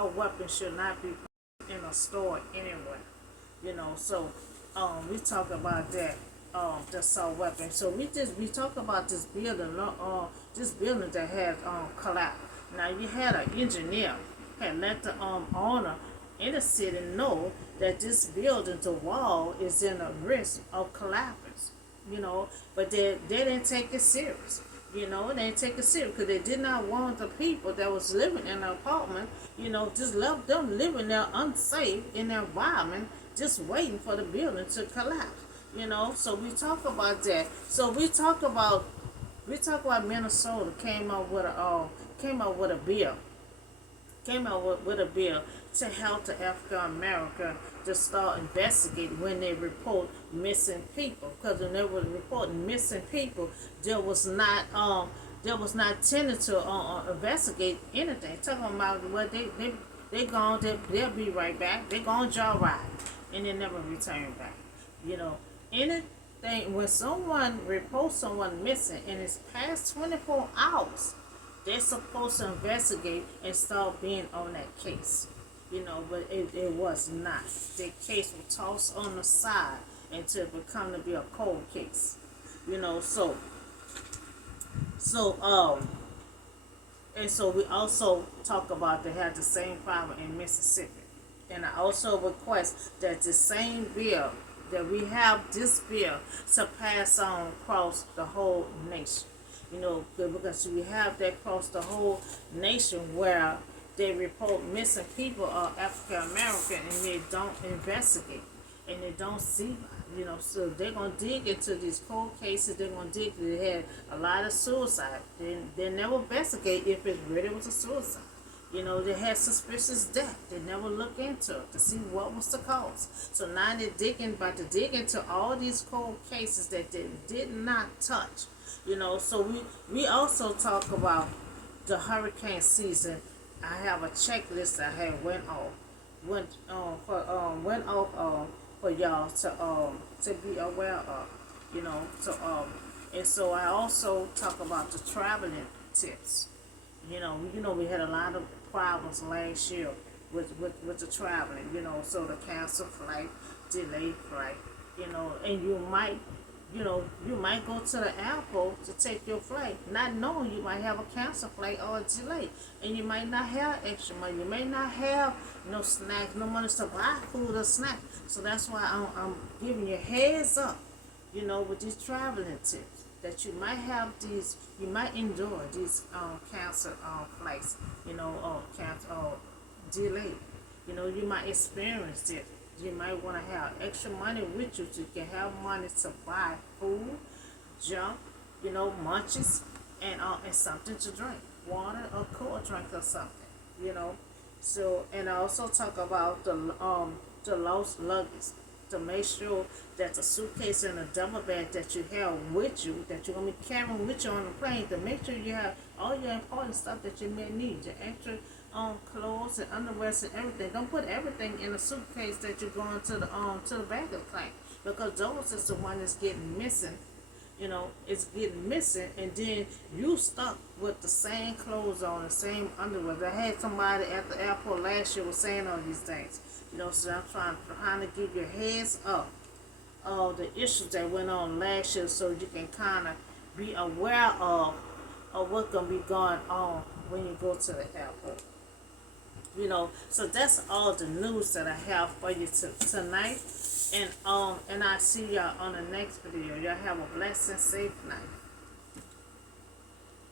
a weapon should not be in a store anywhere. So we talk about that. The assault weapon. So we talk about this building that had collapsed. Now you had an engineer had let the owner in the city know that this building, the wall, is in a risk of collapse. But they didn't take it serious. They didn't take it serious because they did not want the people that was living in the apartment, just left them living there unsafe in their environment, just waiting for the building to collapse. So we talk about that. So we talk about Minnesota came up with a bill with a bill to help the African American to start investigating when they report missing people. Because when they were reporting missing people, there was not tended to investigate anything. Talking about what they gone, they'll be right back. They gone joyride, and they never return back. Anything when someone reports someone missing and it's past 24 hours, they're supposed to investigate and start being on that case. But it was not. The case was tossed on the side until it become to be a cold case. So and so we also talk about they had the same problem in Mississippi. And I also request that the same bill that we have this bill to pass on across the whole nation. Because we have that across the whole nation where they report missing people are African American and they don't investigate and they don't see. So they're gonna dig into these cold cases. They're gonna dig. They had a lot of suicide. They never investigate if it really was a suicide. They had suspicious death. They never look into it to see what was the cause. So now they're about to dig into all these cold cases that they did not touch. So we also talk about the hurricane season. I have a checklist I had went off for y'all to be aware of. And so I also talk about the traveling tips. We had a lot of problems last year with the traveling. So the cancel flight, delay flight. And you might go to the airport to take your flight, not knowing you might have a cancel flight or a delay, and you might not have extra money. You may not have no snacks, no money to buy food or snack. So that's why I'm giving you heads up, with these traveling tips that you might have these, you might endure these cancel flights, or cancel or delay. You might experience it. You might want to have extra money with you so you can have money to buy food, junk, munchies, and something to drink, water or cold drink or something. So, and I also talk about the lost luggage, to make sure that the suitcase and the double bag that you have with you, that you're gonna be carrying with you on the plane, to make sure you have all your important stuff that you may need, your extra clothes and underwear and everything. Don't put everything in a suitcase that you're going to the baggage claim, because those is the one that's getting missing. It's getting missing, and then you stuck with the same clothes on, the same underwear. I had somebody at the airport last year was saying all these things. So I'm trying to give you heads up of the issues that went on last year, so you can kind of be aware of what's gonna be going on when you go to the airport. So that's all the news that I have for you tonight. And I see y'all on the next video. Y'all have a blessed and safe night.